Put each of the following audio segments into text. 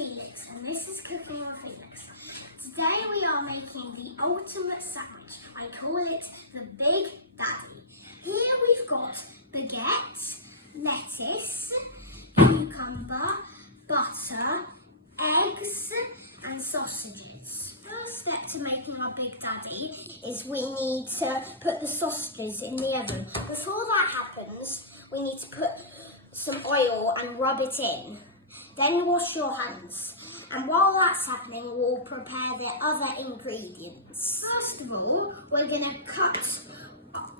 Felix and this is Cooking with Felix. Today we are making the ultimate sandwich. I call it the Big Daddy. Here we've got baguette, lettuce, cucumber, butter, eggs and sausages. First step to making our Big Daddy is we need to put the sausages in the oven. Before that happens, we need to put some oil and rub it in. Then wash your hands. And while that's happening, we'll prepare the other ingredients. First of all, we're going to cut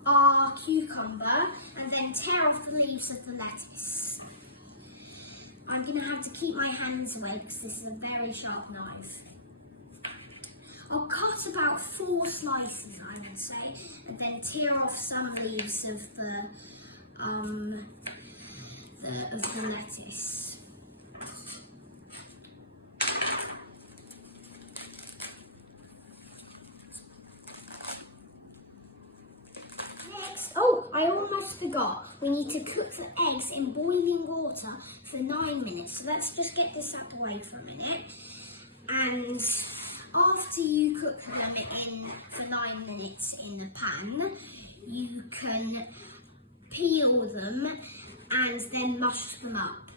our cucumber and then tear off the leaves of the lettuce. I'm going to have to keep my hands away because this is a very sharp knife. I'll cut about 4 slices, I would say, and then tear off some leaves of the lettuce. I almost forgot. We need to cook the eggs in boiling water for 9 minutes. So let's just get this out of the way for a minute. And after you cook them for 9 minutes in the pan, you can peel them and then mush them up.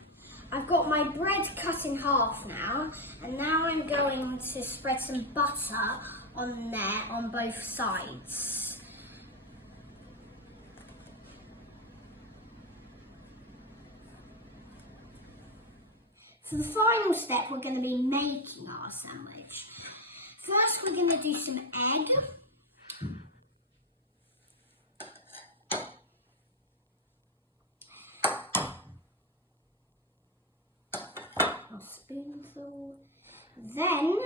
I've got my bread cut in half now, and now I'm going to spread some butter on there on both sides. For the final step, we're going to be making our sandwich. First, we're going to do some egg. A spoonful. Then,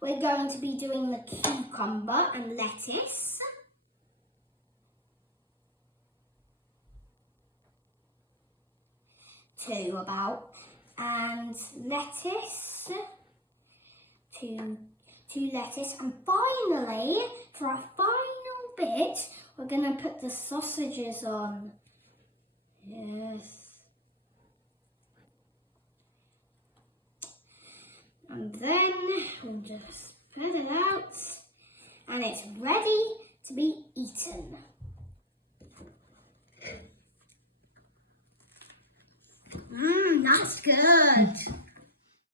we're going to be doing the cucumber and lettuce. Two about. And lettuce, two lettuce, and finally, for our final bit, we're going to put the sausages on. Yes. And then we'll just spread it out, and it's ready to be eaten. That's good.